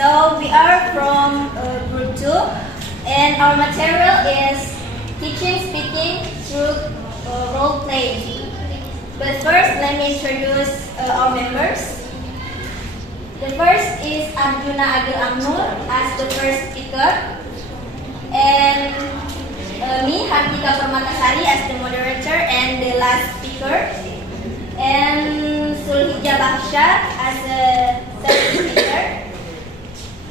So we are from Group 2, and our material is teaching speaking through role playing. But first, let me introduce our members. The first is Arjuna Agil Amnur as the first speaker, and me, Hartika Permatasari, as the moderator and the last speaker, and Sulhija Baksha as the third speaker.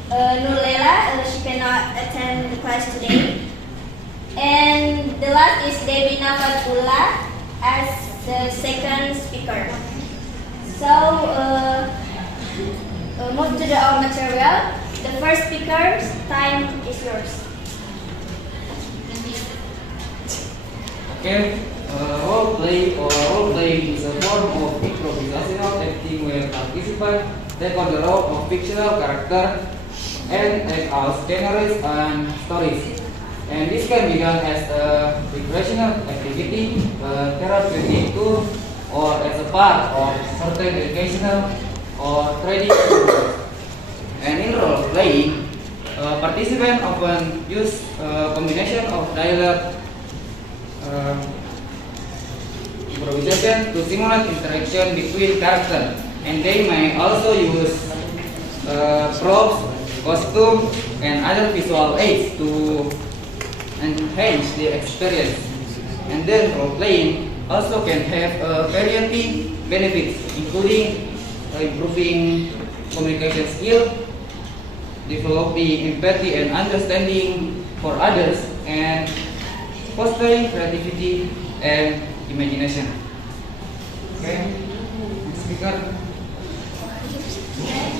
Nurlela, she cannot attend the class today. And the last is Devina Fatullah as the second speaker. So, move to our material. The first speaker's time is yours. Okay, role play is a form of improvisational acting where participants take on the role of fictional character and act out scenarios and stories. And this can be done as a recreational activity, a therapeutic tool, or as a part of certain educational or training programs. And in role playing, participants often use a combination of dialogue, improvisation to simulate interaction between characters, and they may also use props, costume, and other visual aids to enhance the experience. And then role playing also can have a variety benefits, including improving communication skill, developing empathy and understanding for others, and fostering creativity and imagination. Okay, next speaker.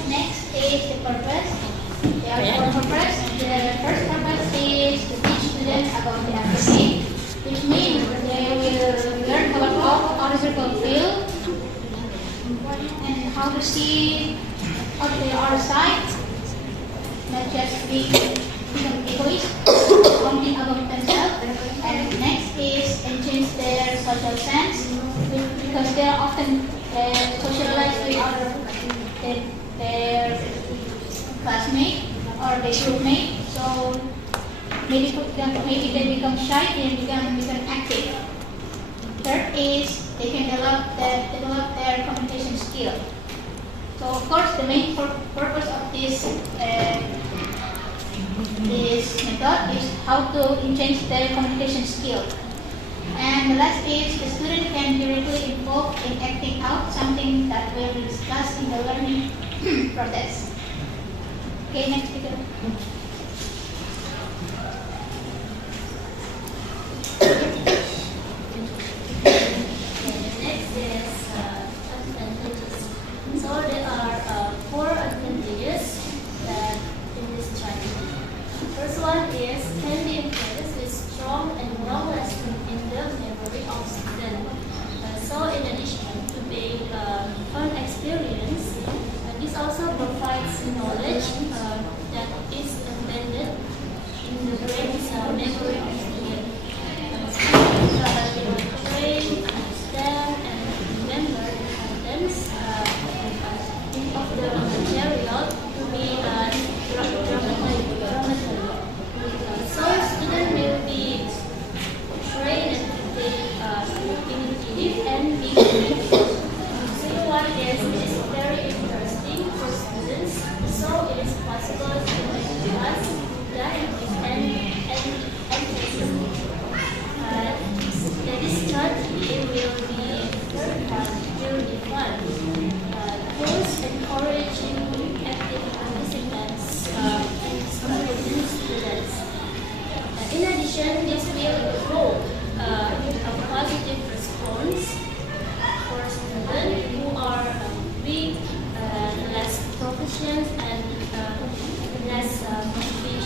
Next is the purpose. There are four purposes. The first purpose is to teach students about the activity, which means they will learn about horizontal field and how to see on the other side, not just become egoist, only about themselves. And next is enhance their social sense, because they are often socialized with other their classmate or their groupmate. So maybe they become shy and become active. Third is they can develop their communication skill. So of course the main purpose of this method is how to enhance their communication skill. And the last is the student can directly involved in acting out something that will be discussed in the learning process. Okay, next speaker. Next is advantages. So there are four advantages that in this strategy. First one is can be influenced with strong and long-lasting in the memory of students. So in addition to being a fun experience, this also provides knowledge that is embedded in the brain's memory of students. Students train, understand, and remember the contents of the material to be dramatic. So students will be trained to be innovative and be creative. So what is very interesting for students. So it is possible to make class dynamic and emphasis. This strategy will be fun. Those encouraging active participants and students. In addition, this will evoke a positive response for students who are weak, less proficient, and less motivated.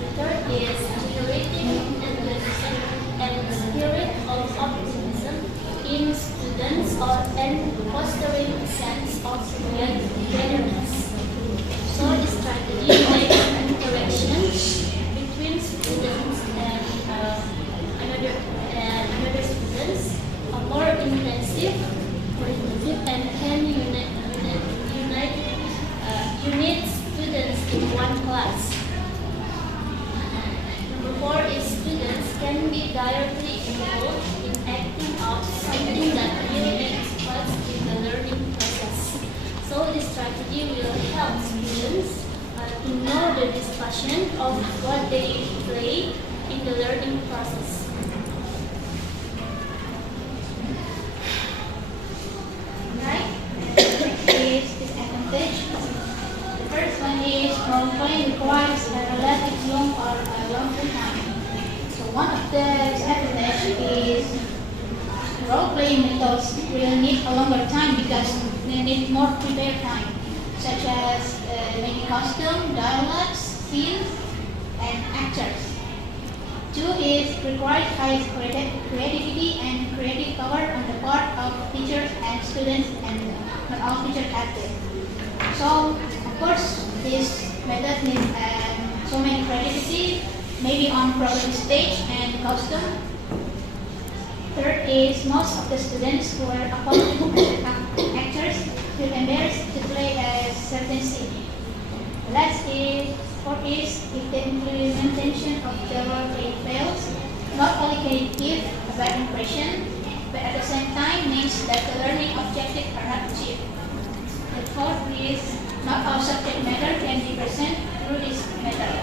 The third is generating and spirit of optimism in students and fostering a sense of togetherness. So this strategy makes interaction between students and another students more intensive and can unite students to know the discussion of what they play in the learning process. Right? And is disadvantage. The first one is role play requires a relatively long or a longer time. So one of the disadvantages is role playing methods will need a longer time because they need more prepared time, such as making costume, dialogues, scenes, and actors. Two is required high creativity and creative power on the part of teachers and students, and not all teachers have this. So, of course, this method needs so many creativity, maybe on program stage and costume. Third is most of the students who are appointed as actors feel embarrassed to play a certain scene. Fourth is if the implementation of the role play fails, not only can it give a bad impression, but at the same time means that the learning objectives are not achieved. The fourth is not all subject matter can be presented through this method.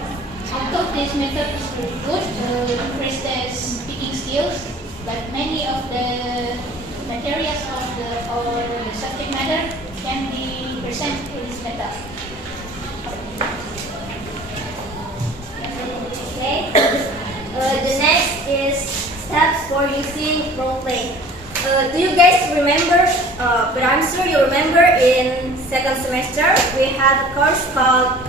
Although this method is very good to increase the speaking skills, but many of the materials or the subject matter can be presented through this method. Okay. The next is steps for using role play. Do you guys remember? But I'm sure you remember in second semester we have a course called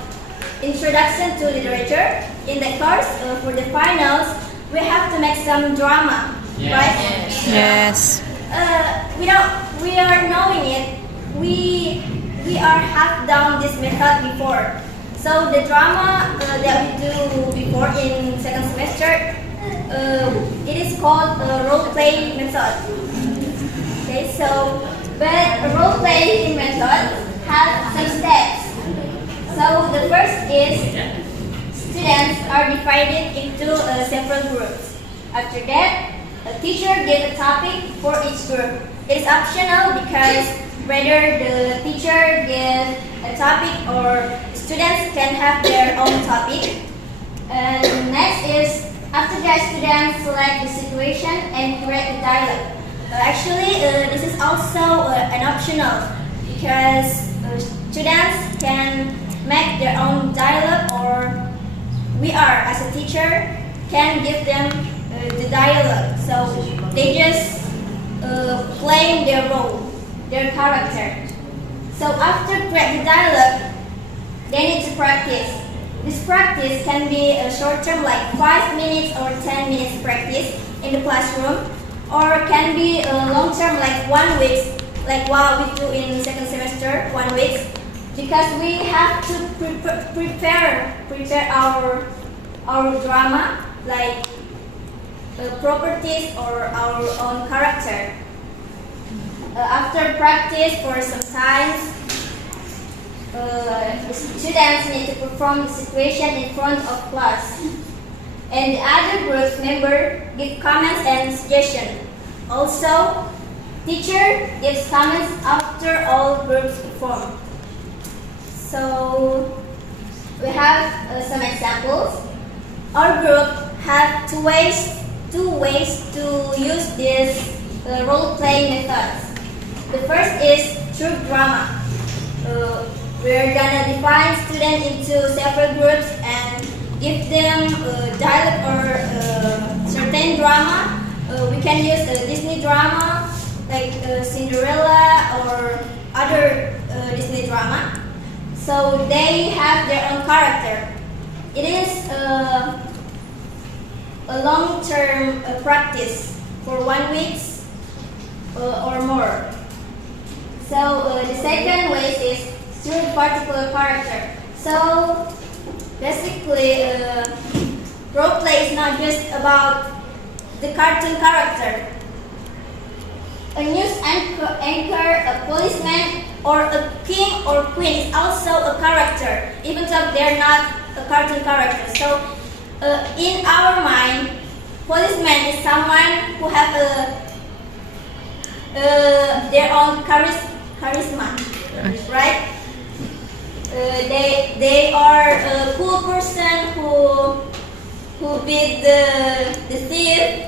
Introduction to Literature. In that course, for the finals, we have to make some drama, right? Yes. We are knowing it. We are have done this method before. So the drama that we do before in second semester, it is called a role play method. Okay, so but a role play method has some steps. So the first is students are divided into several groups. After that, a teacher gives a topic for each group. It is optional because whether the teacher gives a topic or students can have their own topic. And next is after that, students select the situation and create the dialogue. This is also an optional because students can make their own dialogue, or we are as a teacher can give them the dialogue. So they just playing their role, their character. So after create the dialogue, they need to practice. This practice can be a short term like 5 minutes or 10 minutes practice in the classroom, or can be a long term like 1 week, like what we do in second semester, 1 week, because we have to prepare our drama like properties or our own character. After practice for some time, the students need to perform the situation in front of class, and the other group member give comments and suggestions. Also, teacher gives comments after all groups perform. So we have some examples. Our group have two ways to use this role-playing methods. The first is through drama. We're gonna divide students into several groups and give them dialogue or certain drama. We can use a Disney drama like Cinderella or other Disney drama. So they have their own character. It is a long-term practice for 1 week or more. So the second way is through a particular character. So basically, role play is not just about the cartoon character. A news anchor, a policeman, or a king or queen is also a character, even though they're not a cartoon character. So in our mind, policeman is someone who have their own charisma, right? they are a cool person who beat the thief,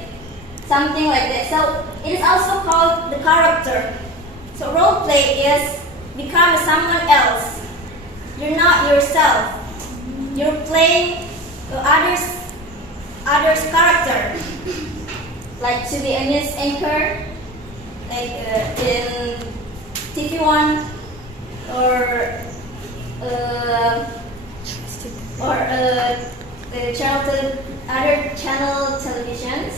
something like that. So it is also called the character. So role play is become someone else. You're not yourself. You're playing others character. Like to be a news anchor, like in TV1 or other channel televisions,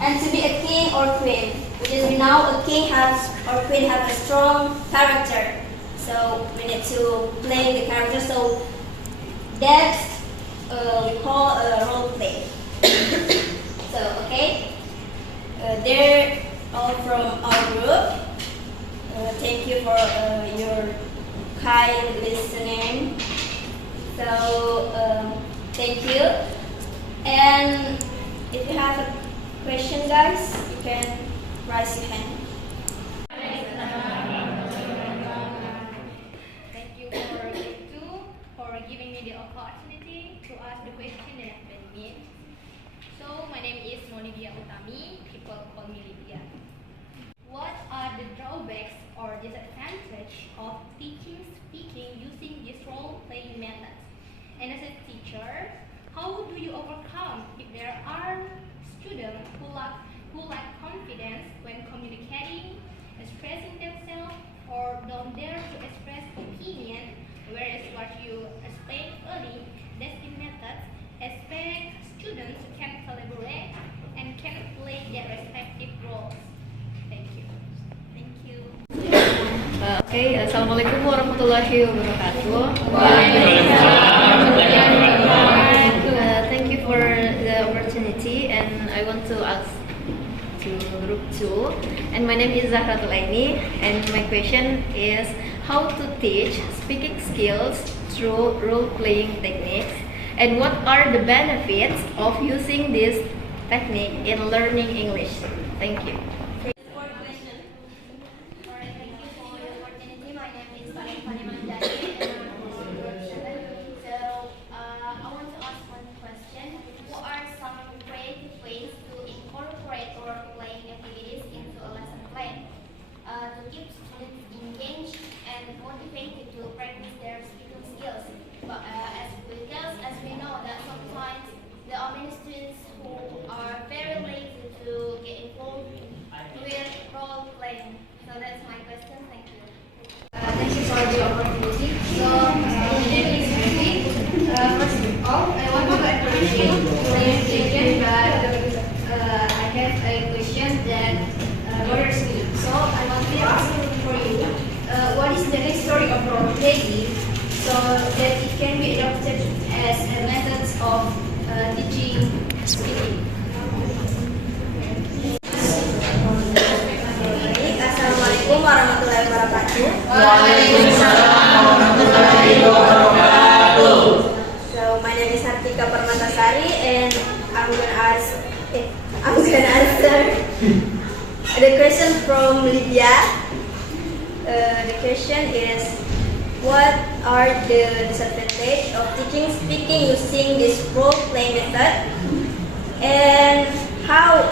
and to be a king or queen, which is we know a king has or queen have a strong character. So we need to play the character. So that we call a role play. So okay, they're all from our group. Thank you for your kind listening. So thank you. And if you have a question, guys, you can raise your hand. Thank you for giving me the opportunity to ask the question that I've been made. So my name is Monivia Utami. People call me Lydia. What are the drawbacks or disadvantages of teaching speaking using this role-playing method? And as a teacher, how do you overcome if there are students who lack confidence when communicating, expressing themselves, or don't dare to express opinion, whereas what you explained earlier, that in methods expect students can collaborate and can play their respective roles. Thank you. Thank you. Oke, Assalamualaikum warahmatullahi wabarakatuh. Thank you for the opportunity, and I want to ask to group 2. And my name is Zahratul Aini, and my question is how to teach speaking skills through role-playing techniques, and what are the benefits of using this technique in learning English? Thank you. So that's my question. Thank you. Thank you for the opportunity. So, my name is Ruby. First of all, I want to appreciate your presentation, but I have a question that bothers me. So, I want to ask for you, what is the history of role playing so that it can be adopted as a method of teaching speaking? Assalamualaikum warahmatullahi wabarakatuh. Waalaikumsalam warahmatullahi wabarakatuh. So my name is Hartika Permatasari, and I'm gonna answer the question from Lydia. The question is, what are the disadvantages of teaching speaking using this role-play method, and how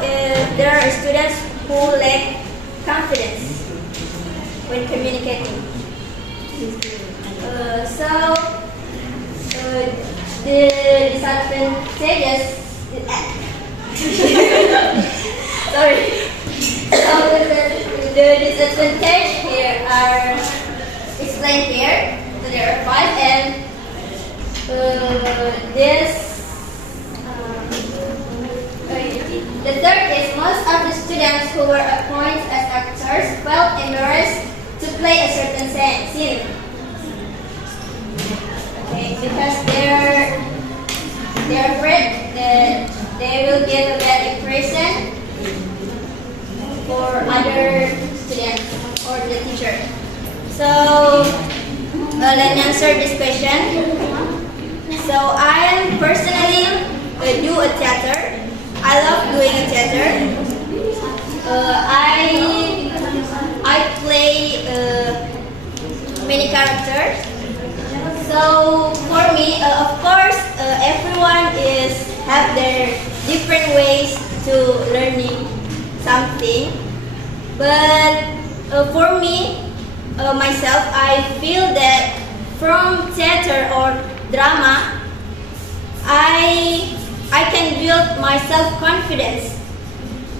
there are students who lack confidence when communicating. The disadvantages. Sorry. So the disadvantages here are explained here. So there are 5, and the third is most of the students who were appointed as actors felt embarrassed to play a certain scene. Okay, because they're afraid that they will give a bad impression for other students or the teacher. So let me answer this question. So I personally do a theater. I love doing a theater. I play many characters, So for me, of course, everyone is have their different ways to learning something. But for me, myself, I feel that from theater or drama, I can build my self confidence,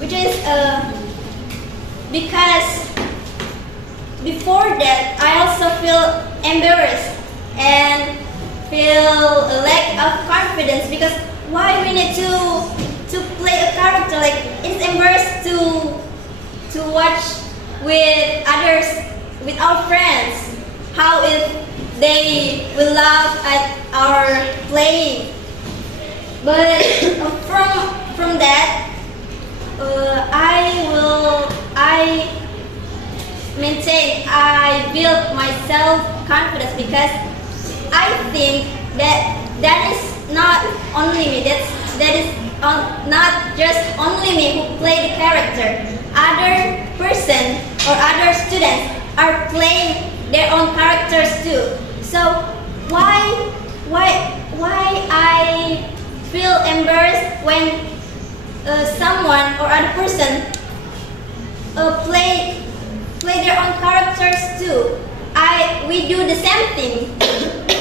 which is because before that I also feel embarrassed and feel a lack of confidence because why we need to play a character, like it's embarrassed to watch with others, with our friends, how if they will laugh at our playing. But from that I build my self confidence because I think that is not only me. That is not just only me who play the character. Other person or other students are playing their own characters too. So why I feel embarrassed when someone or other person play their own characters too. We do the same thing.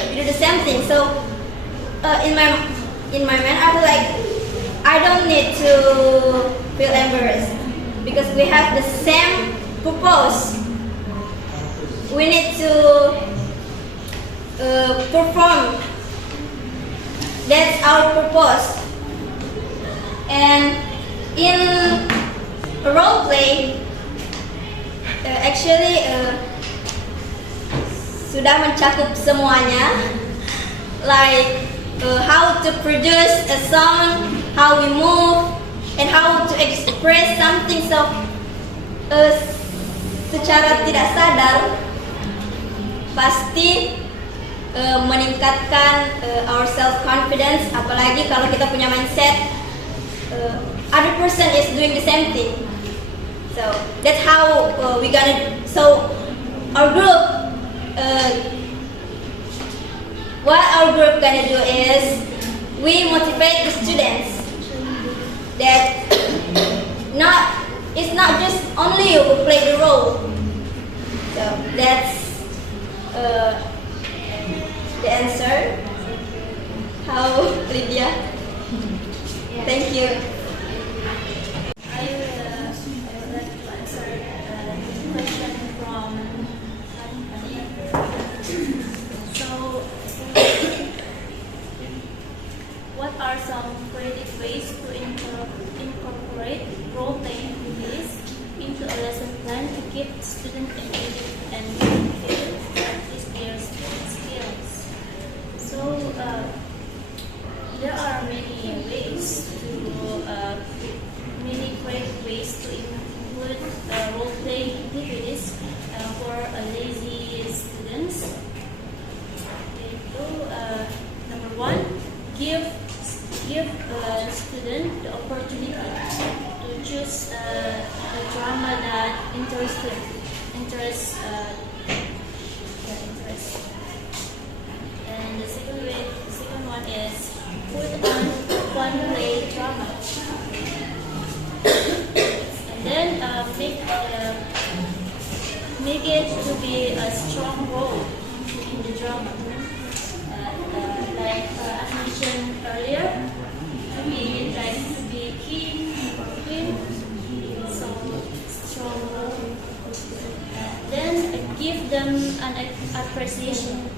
We do the same thing. So in my mind, I feel like I don't need to feel embarrassed because we have the same purpose. We need to perform. That's our purpose. And in role play, actually sudah mencakup semuanya, like how to produce a song, how we move, and how to express something. So secara tidak sadar pasti meningkatkan our self confidence, apalagi kalau kita punya mindset other person is doing the same thing. So that's how we gonna. So our group, what our group gonna do is we motivate the students that it's not just only you who play the role. So that's the answer. How, Lydia? Thank you. I would like to answer the question from So, what are some creative ways to incorporate role-playing activities into a lesson plan to keep students engaged and practice their skills? So, there are many creative ways to include role-playing activities for lazy students. Okay, so number one, give a student the opportunity to choose a drama that interests their interest. And the second one is put on one play drama. And then make it to be a strong role in the drama. Like I mentioned earlier, to me it like to be king or queen, so strong role. Then give them an appreciation.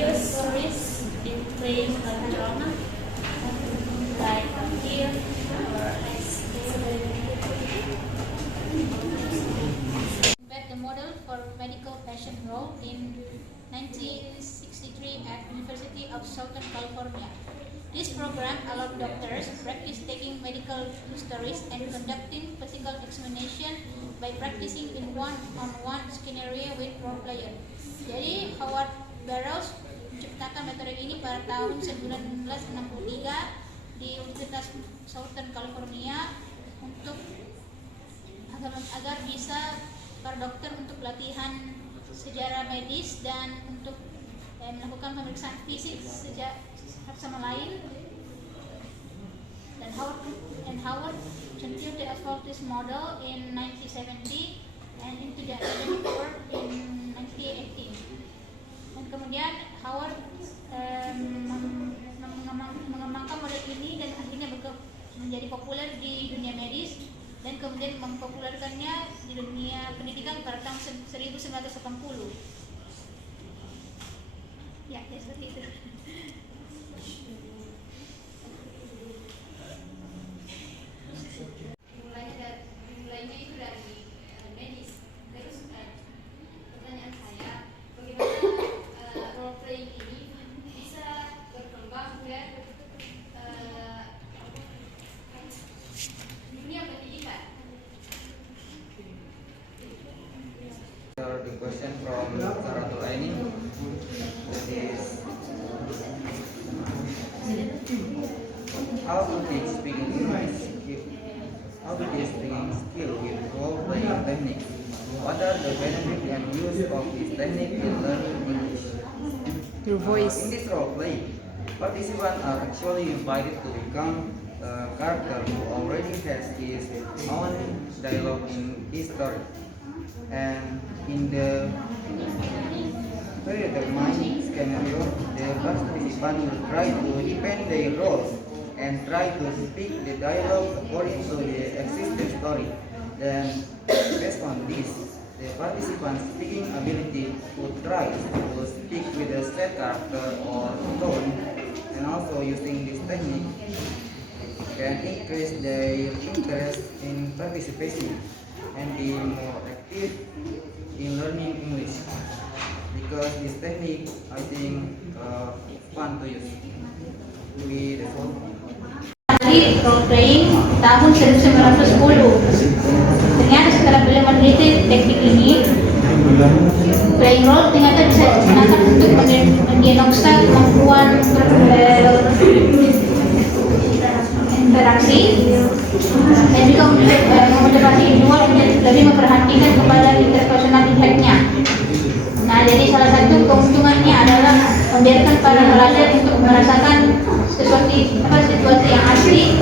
Serious in playing a drama, like here or Met the model for medical patient role in 1963 at University of Southern California. This program allowed doctors to practice taking medical histories and conducting physical examination by practicing in one-on-one scenario with role player. Jadi Howard Barrows menciptakan metode ini pada tahun 1963 di Universitas Southern California untuk agar bisa para dokter untuk latihan sejarah medis dan untuk melakukan pemeriksaan fisik sejak satu sama lain. Dan Howard continued to evolve this model in 1970 and into the academic world in 1980. Dan kemudian Howard mengembangkan model ini dan akhirnya menjadi populer di dunia medis dan kemudian mempopulerkannya di dunia pendidikan pada tahun 1980. Ya, seperti itu. Mulainya itu dari medis. Terus pertanyaan saya, bagaimana role playing ini bisa berkembang ke dunia pendidikan? The question from Zahratul Aini, that is, how to teach speaking English? How to teach speaking skill with role-playing techniques? What are the benefits and use of this technique in learning English? Your voice. In this role-play, participants are actually invited to become a character who already has his own dialogue in his story. And in the predetermined scenario, the participant will try to defend their roles and try to speak the dialogue according to the existing story. Then, based on this, the participant's speaking ability would try to speak with a set character or tone, and also using this technique can increase their interest in participation and be more active in learning English. Because this technique, I think, fun to use. We develop. Dari role playing tahun 1910. Ternyata setelah beliau meneliti teknik ini, playing role ternyata bisa digunakan untuk mendiagnosa kemampuan interaksi dan juga memotivasi individu untuk lebih memperhatikan kepada interpersonal impact-nya. Nah, jadi salah satu keuntungannya adalah membiarkan para pelajar untuk merasakan situasi yang asli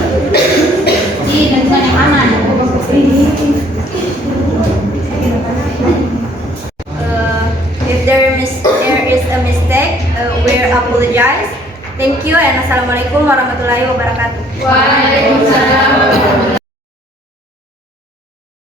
di lingkungan yang aman. If there is a mistake, we apologize. Thank you and assalamualaikum warahmatullahi wabarakatuh.